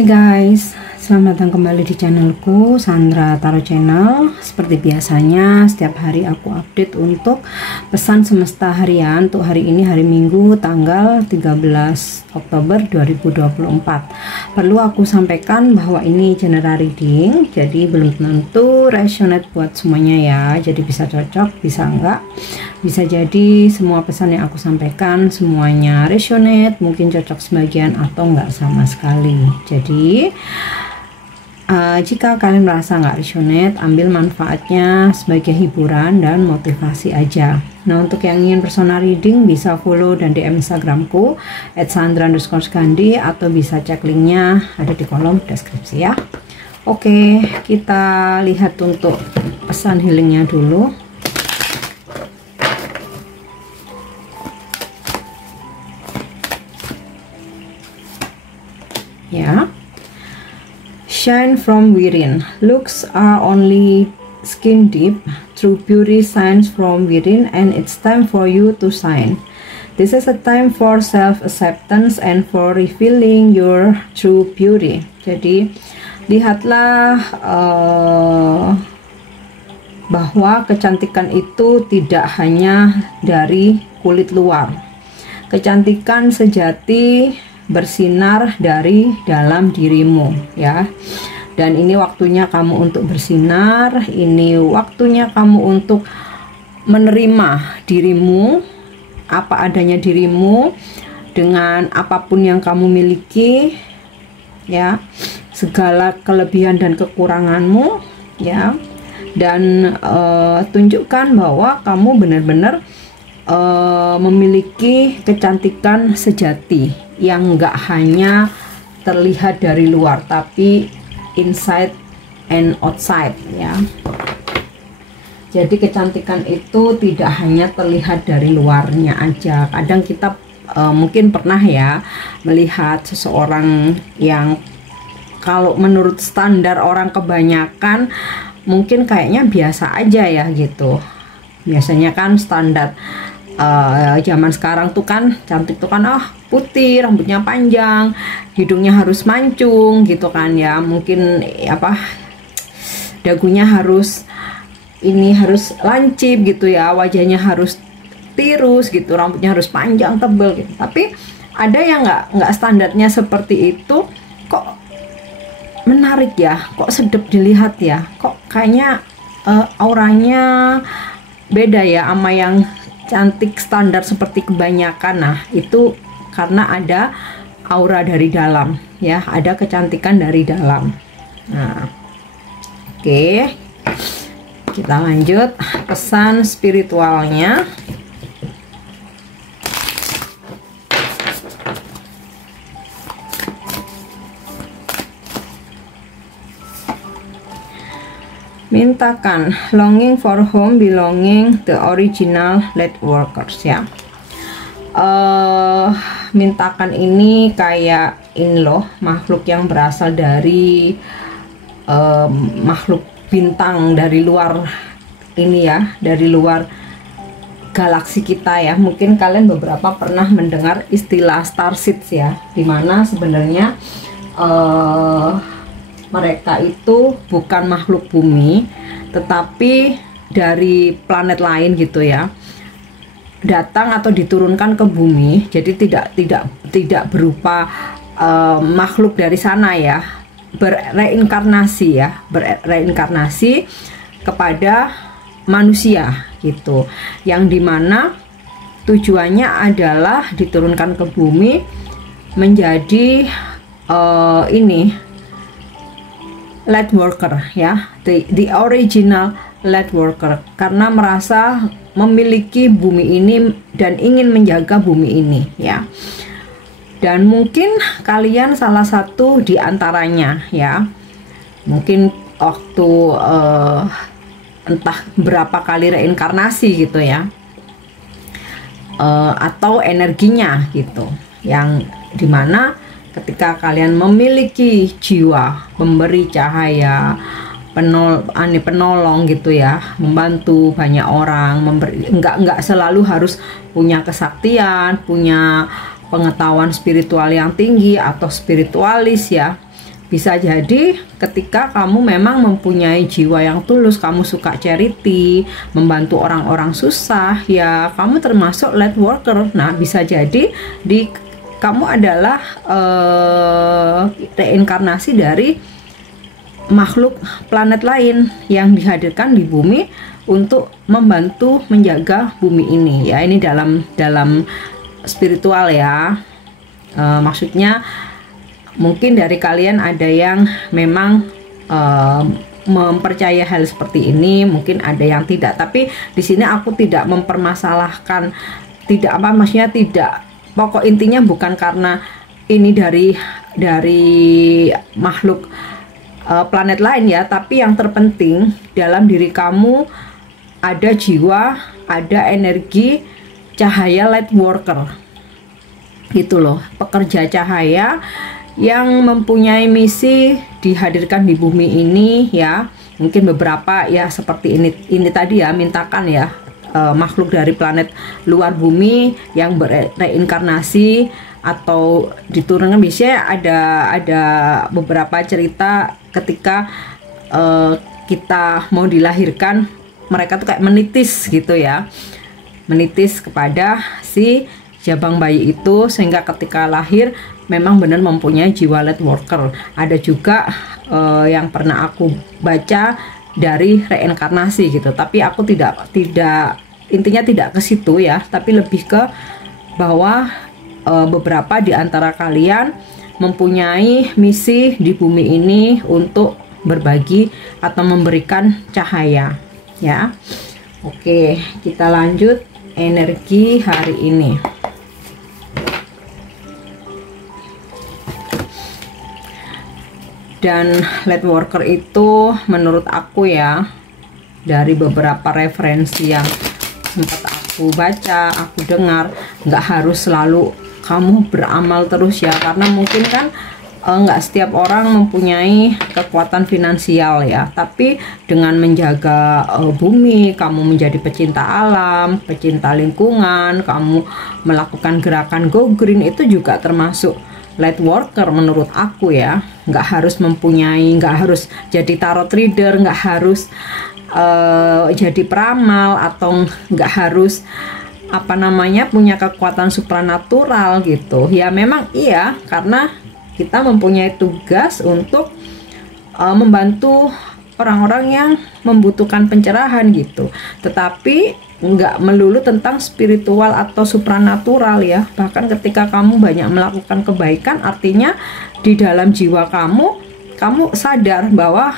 Hai guys, selamat datang kembali di channelku Sandra Tarot Channel. Seperti biasanya setiap hari aku update untuk pesan semesta harian untuk hari ini, hari Minggu tanggal 13 Oktober 2024. Perlu aku sampaikan bahwa ini general reading, jadi belum tentu resonate buat semuanya ya. Jadi bisa cocok, bisa enggak. Bisa jadi semua pesan yang aku sampaikan semuanya resonate, mungkin cocok sebagian atau enggak sama sekali. Jadi jika kalian merasa nggak resonate, ambil manfaatnya sebagai hiburan dan motivasi aja. Nah, untuk yang ingin personal reading bisa follow dan DM Instagramku @sandra_gandhi atau bisa cek linknya ada di kolom deskripsi ya. Oke, kita lihat untuk pesan healingnya dulu. Ya, shine from within. Looks are only skin deep. True beauty shines from within, and it's time for you to shine. This is a time for self-acceptance and for revealing your true beauty. Jadi lihatlah bahwa kecantikan itu tidak hanya dari kulit luar. Kecantikan sejati bersinar dari dalam dirimu ya. Dan ini waktunya kamu untuk bersinar, ini waktunya kamu untuk menerima dirimu, apa adanya dirimu, dengan apapun yang kamu miliki ya, segala kelebihan dan kekuranganmu ya. Dan tunjukkan bahwa kamu benar-benar memiliki kecantikan sejati yang enggak hanya terlihat dari luar tapi inside and outside ya. Jadi kecantikan itu tidak hanya terlihat dari luarnya aja. Kadang kita mungkin pernah ya melihat seseorang yang kalau menurut standar orang kebanyakan mungkin kayaknya biasa aja ya gitu. Biasanya kan standar zaman sekarang tuh kan cantik tuh kan putih, rambutnya panjang, hidungnya harus mancung gitu kan ya, mungkin apa dagunya harus harus lancip gitu ya, wajahnya harus tirus gitu, rambutnya harus panjang tebel gitu. Tapi ada yang nggak standarnya seperti itu, kok menarik ya, kok sedap dilihat ya, kok kayaknya auranya beda ya sama yang cantik standar seperti kebanyakan. Nah, itu karena ada aura dari dalam ya, ada kecantikan dari dalam. Nah, oke, kita lanjut pesan spiritualnya. Mintakan longing for home, belonging, the original light workers ya. Mintakan ini kayak ini loh, makhluk yang berasal dari makhluk bintang dari luar ini ya, dari luar galaksi kita ya. Mungkin kalian beberapa pernah mendengar istilah star seeds ya, dimana sebenarnya mereka itu bukan makhluk bumi tetapi dari planet lain gitu ya, datang atau diturunkan ke bumi. Jadi tidak berupa makhluk dari sana ya, berreinkarnasi ya, berreinkarnasi kepada manusia gitu, yang dimana tujuannya adalah diturunkan ke bumi menjadi light worker ya, the original light worker, karena merasa memiliki bumi ini dan ingin menjaga bumi ini ya. Dan mungkin kalian salah satu di antaranya ya, mungkin waktu entah berapa kali reinkarnasi gitu ya, atau energinya gitu, yang dimana ketika kalian memiliki jiwa pemberi cahaya, penolong gitu ya, membantu banyak orang, enggak selalu harus punya kesaktian, punya pengetahuan spiritual yang tinggi atau spiritualis ya. bisa jadi ketika kamu memang mempunyai jiwa yang tulus, kamu suka charity, membantu orang-orang susah, ya kamu termasuk light worker. Nah, bisa jadi kamu adalah reinkarnasi dari makhluk planet lain yang dihadirkan di bumi untuk membantu menjaga bumi ini, ya. Ini dalam spiritual, ya. Maksudnya mungkin dari kalian ada yang memang mempercaya hal seperti ini, mungkin ada yang tidak. Tapi di sini aku tidak mempermasalahkan, maksudnya tidak, pokok intinya bukan karena ini dari makhluk planet lain, ya. Tapi yang terpenting dalam diri kamu ada jiwa, ada energi cahaya light worker, gitu loh, pekerja cahaya yang mempunyai misi dihadirkan di bumi ini, ya. Mungkin beberapa ya seperti ini tadi, ya, mintakan, ya, makhluk dari planet luar bumi yang bereinkarnasi atau diturunkan. Biasanya ada beberapa cerita ketika kita mau dilahirkan, mereka tuh kayak menitis gitu, ya, menitis kepada si jabang bayi itu, sehingga ketika lahir memang benar mempunyai jiwa light worker. Ada juga yang pernah aku baca dari reinkarnasi gitu, tapi aku tidak intinya tidak ke situ, ya, tapi lebih ke bahwa beberapa di antara kalian mempunyai misi di bumi ini untuk berbagi atau memberikan cahaya, ya. Oke, kita lanjut energi hari ini. Dan light worker itu menurut aku, ya, dari beberapa referensi yang sempat aku baca, aku dengar, nggak harus selalu kamu beramal terus, ya, karena mungkin kan nggak setiap orang mempunyai kekuatan finansial, ya. Tapi dengan menjaga bumi, kamu menjadi pecinta alam, pecinta lingkungan, kamu melakukan gerakan go green, itu juga termasuk light worker menurut aku, ya. Nggak harus nggak harus jadi tarot reader, nggak harus jadi peramal, atau nggak harus punya kekuatan supranatural gitu, ya. Memang iya, karena kita mempunyai tugas untuk membantu orang-orang yang membutuhkan pencerahan gitu, tetapi nggak melulu tentang spiritual atau supranatural, ya. Bahkan ketika kamu banyak melakukan kebaikan, artinya di dalam jiwa kamu sadar bahwa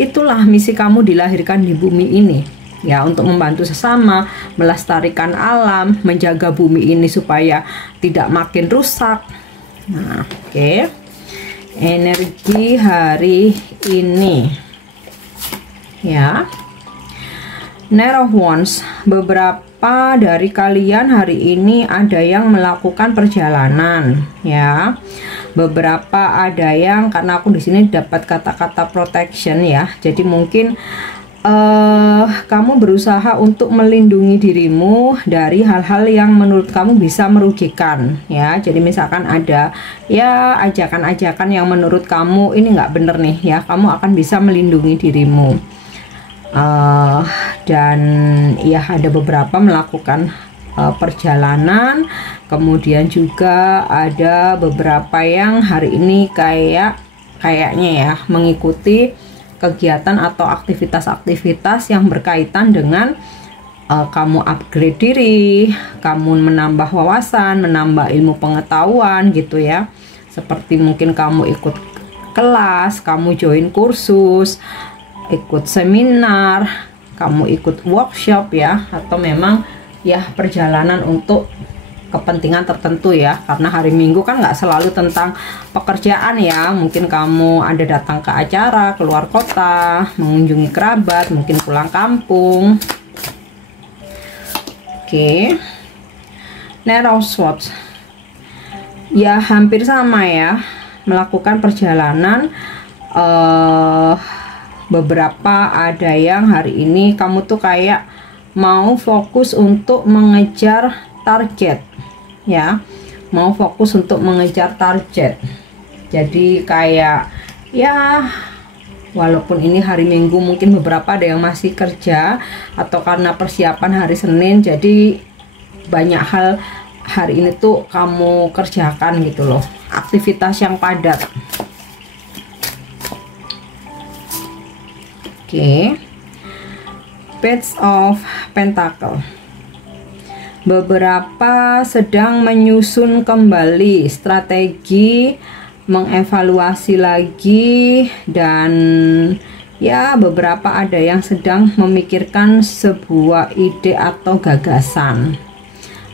itulah misi kamu dilahirkan di bumi ini, ya, untuk membantu sesama, melestarikan alam, menjaga bumi ini supaya tidak makin rusak. Nah, oke. Energi hari ini, ya. Knight of Wands. Beberapa dari kalian hari ini ada yang melakukan perjalanan, ya. Beberapa ada yang, karena aku di sini dapat kata-kata protection, ya. Jadi mungkin kamu berusaha untuk melindungi dirimu dari hal-hal yang menurut kamu bisa merugikan, ya. Jadi misalkan ada, ya, ajakan-ajakan yang menurut kamu ini nggak bener nih, ya, kamu akan bisa melindungi dirimu. Dan ya, ada beberapa melakukan perjalanan, kemudian juga ada beberapa yang hari ini kayaknya, ya, mengikuti kegiatan atau aktivitas-aktivitas yang berkaitan dengan kamu upgrade diri, kamu menambah wawasan, menambah ilmu pengetahuan gitu, ya. Seperti mungkin kamu ikut kelas, kamu join kursus, ikut seminar, kamu ikut workshop, ya, atau memang, ya, perjalanan untuk kepentingan tertentu, ya. Karena hari Minggu kan nggak selalu tentang pekerjaan, ya. Mungkin kamu ada datang ke acara, keluar kota, mengunjungi kerabat, mungkin pulang kampung. Oke. Knight of Swords, ya, hampir sama, ya, melakukan perjalanan. Beberapa ada yang hari ini kamu tuh kayak mau fokus untuk mengejar target, ya, mau fokus untuk mengejar target. Jadi kayak ya walaupun ini hari Minggu, mungkin beberapa ada yang masih kerja atau karena persiapan hari Senin, jadi banyak hal hari ini tuh kamu kerjakan gitu loh, aktivitas yang padat. Oke. Page of Pentacle. Beberapa sedang menyusun kembali strategi, mengevaluasi lagi, dan ya beberapa ada yang sedang memikirkan sebuah ide atau gagasan.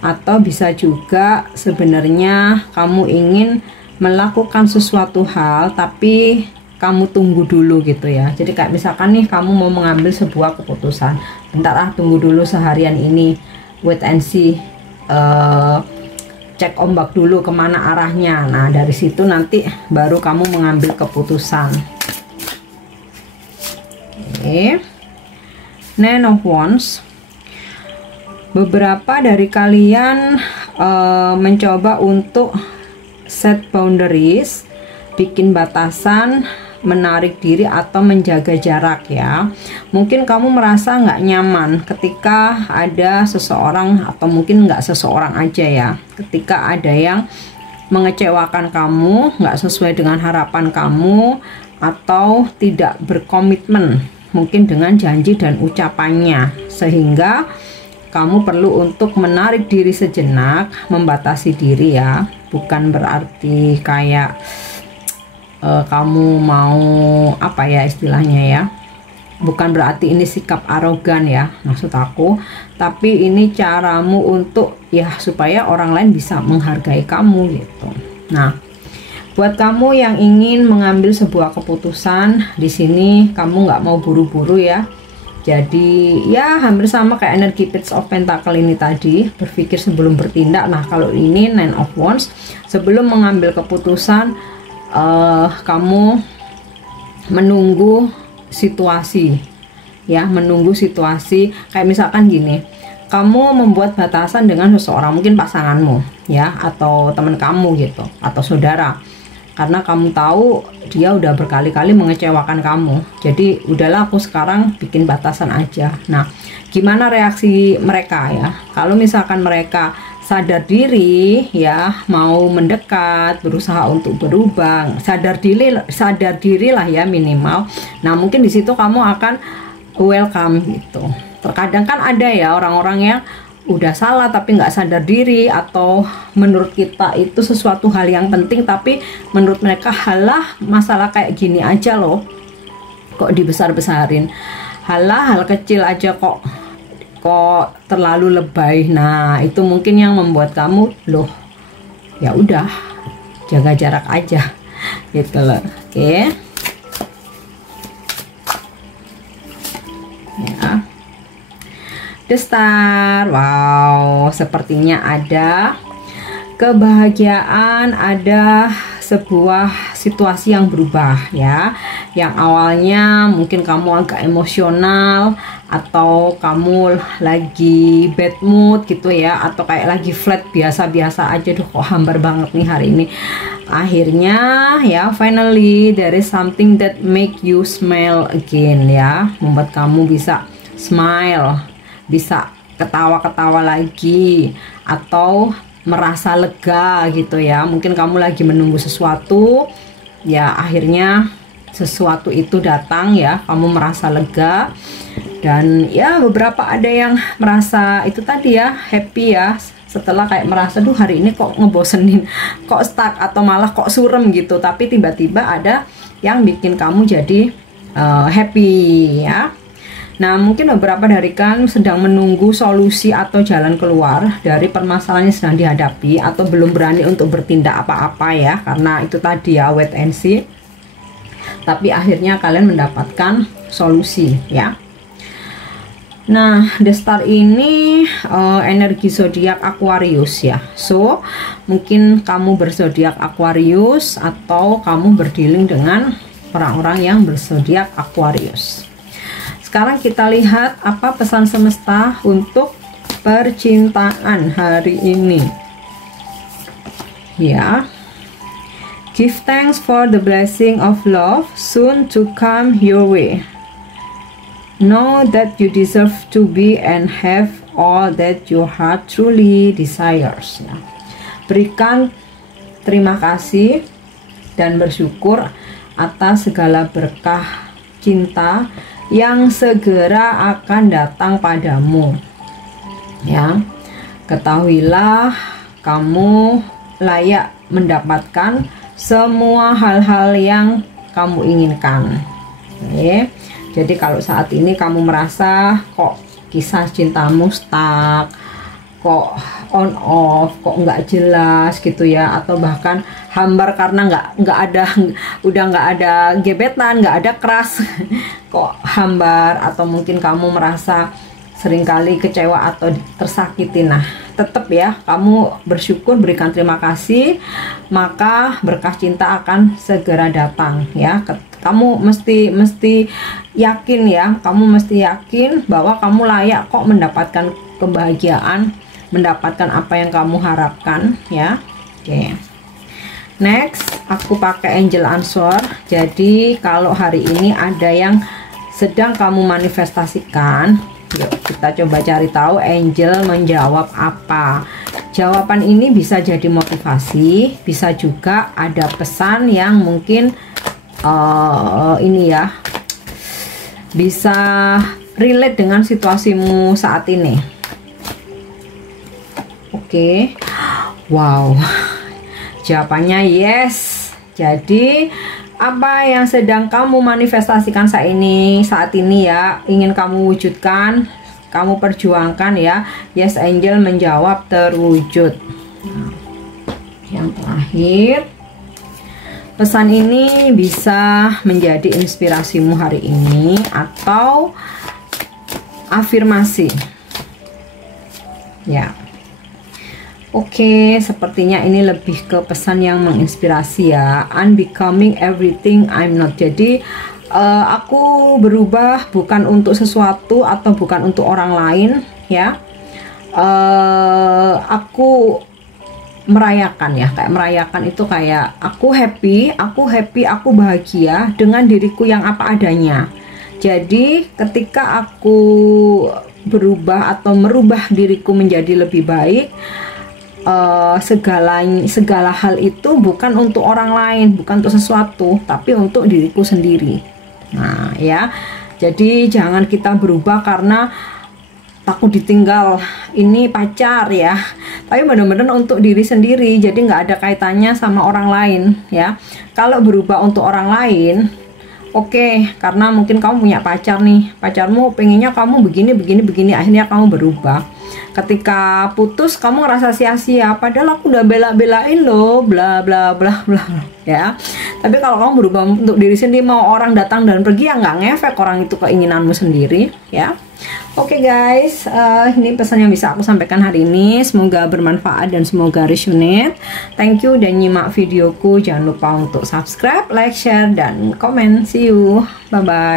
Atau bisa juga sebenarnya kamu ingin melakukan sesuatu hal tapi kamu tunggu dulu gitu ya. Jadi kayak misalkan nih kamu mau mengambil sebuah keputusan, bentar tunggu dulu seharian ini, wait and see, cek ombak dulu kemana arahnya. Nah dari situ nanti baru kamu mengambil keputusan. Oke. Nine of Wands. Beberapa dari kalian mencoba untuk set boundaries, bikin batasan, menarik diri atau menjaga jarak ya. Mungkin kamu merasa nggak nyaman ketika ada seseorang, atau mungkin nggak seseorang aja ya, ketika ada yang mengecewakan kamu, nggak sesuai dengan harapan kamu, atau tidak berkomitmen mungkin dengan janji dan ucapannya, sehingga kamu perlu untuk menarik diri sejenak, membatasi diri ya. Bukan berarti kayak kamu mau apa ya istilahnya ya, bukan berarti ini sikap arogan ya maksud aku, tapi ini caramu untuk ya supaya orang lain bisa menghargai kamu gitu. Nah buat kamu yang ingin mengambil sebuah keputusan di sini, kamu nggak mau buru-buru ya. Jadi ya hampir sama kayak energi Page of Pentacle ini tadi, berpikir sebelum bertindak. Nah kalau ini Nine of Wands, sebelum mengambil keputusan kamu menunggu situasi ya, menunggu situasi. Kayak misalkan gini, kamu membuat batasan dengan seseorang, mungkin pasanganmu ya, atau teman kamu gitu, atau saudara, karena kamu tahu dia udah berkali-kali mengecewakan kamu. Jadi udahlah aku sekarang bikin batasan aja. Nah gimana reaksi mereka ya? Kalau misalkan mereka sadar diri ya, mau mendekat, berusaha untuk berubah, sadar diri lah ya minimal. Nah mungkin di situ kamu akan welcome gitu. Terkadang kan ada ya orang-orang yang udah salah tapi nggak sadar diri, atau menurut kita itu sesuatu hal yang penting tapi menurut mereka halah masalah kayak gini aja loh kok dibesar-besarin, halah hal kecil aja kok terlalu lebay. Nah itu mungkin yang membuat kamu loh ya udah jaga jarak aja gitu loh. Oke ya. The Star. Wow, sepertinya ada kebahagiaan, ada sebuah situasi yang berubah ya. Yang awalnya mungkin kamu agak emosional, atau kamu lagi bad mood gitu ya, atau kayak lagi flat biasa-biasa aja, kok hambar banget nih hari ini. Akhirnya ya finally there is something that make you smile again ya, membuat kamu bisa smile, bisa ketawa-ketawa lagi, atau merasa lega gitu ya. Mungkin kamu lagi menunggu sesuatu ya, akhirnya sesuatu itu datang ya, kamu merasa lega. Dan ya beberapa ada yang merasa itu tadi ya, happy ya, setelah kayak merasa duh hari ini kok ngebosenin, kok stuck, atau malah kok surem gitu, tapi tiba-tiba ada yang bikin kamu jadi happy ya. Nah mungkin beberapa dari kalian sedang menunggu solusi atau jalan keluar dari permasalahan yang sedang dihadapi, atau belum berani untuk bertindak apa-apa ya, karena itu tadi ya wait and see. Tapi akhirnya kalian mendapatkan solusi ya. Nah The Star ini energi zodiak Aquarius ya. So mungkin kamu berzodiak Aquarius, atau kamu berdealing dengan orang-orang yang berzodiak Aquarius. Sekarang kita lihat apa pesan semesta untuk percintaan hari ini. Ya. Give thanks for the blessing of love soon to come your way. Know that you deserve to be and have all that your heart truly desires. Ya. Berikan terima kasih dan bersyukur atas segala berkah cinta yang segera akan datang padamu. Ya, ketahuilah kamu layak mendapatkan semua hal-hal yang kamu inginkan. Oke. Jadi kalau saat ini kamu merasa kok kisah cintamu stuck, kok on off, kok nggak jelas gitu ya, atau bahkan hambar karena udah nggak ada gebetan, nggak ada keras, kok hambar, atau mungkin kamu merasa seringkali kecewa atau tersakiti. Nah, tetap ya, kamu bersyukur, berikan terima kasih, maka berkah cinta akan segera datang ya. Kamu mesti yakin ya, kamu mesti yakin bahwa kamu layak kok mendapatkan kebahagiaan, mendapatkan apa yang kamu harapkan ya. Oke. Next, aku pakai angel answer. Jadi kalau hari ini ada yang sedang kamu manifestasikan, yuk kita coba cari tahu angel menjawab apa. Jawaban ini bisa jadi motivasi, bisa juga ada pesan yang mungkin ini ya, bisa relate dengan situasimu saat ini. Oke. Wow, jawabannya yes. Jadi apa yang sedang kamu manifestasikan saat ini ya, ingin kamu wujudkan, kamu perjuangkan ya. Yes, angel menjawab terwujud. Nah, yang terakhir, pesan ini bisa menjadi inspirasimu hari ini atau afirmasi ya. Oke, sepertinya ini lebih ke pesan yang menginspirasi ya. Unbecoming everything I'm not. Jadi aku berubah bukan untuk sesuatu atau bukan untuk orang lain ya. Aku merayakan ya, kayak merayakan itu kayak aku happy, aku bahagia dengan diriku yang apa adanya. Jadi ketika aku berubah atau merubah diriku menjadi lebih baik, segala hal itu bukan untuk orang lain, bukan untuk sesuatu, tapi untuk diriku sendiri. Nah ya, jadi jangan kita berubah karena takut ditinggal ini pacar ya, tapi benar-benar untuk diri sendiri. Jadi nggak ada kaitannya sama orang lain ya. Kalau berubah untuk orang lain, oke, karena mungkin kamu punya pacar nih, pacarmu pengennya kamu begini, akhirnya kamu berubah. Ketika putus kamu ngerasa sia-sia, padahal aku udah bela-belain loh, bla bla bla bla ya. Tapi kalau kamu berubah untuk diri sendiri, mau orang datang dan pergi ya nggak ngefek, orang itu keinginanmu sendiri ya. Oke guys, ini pesan yang bisa aku sampaikan hari ini. Semoga bermanfaat dan semoga resonate. Thank you dan nyimak videoku. Jangan lupa untuk subscribe, like, share, dan komen. See you, bye bye.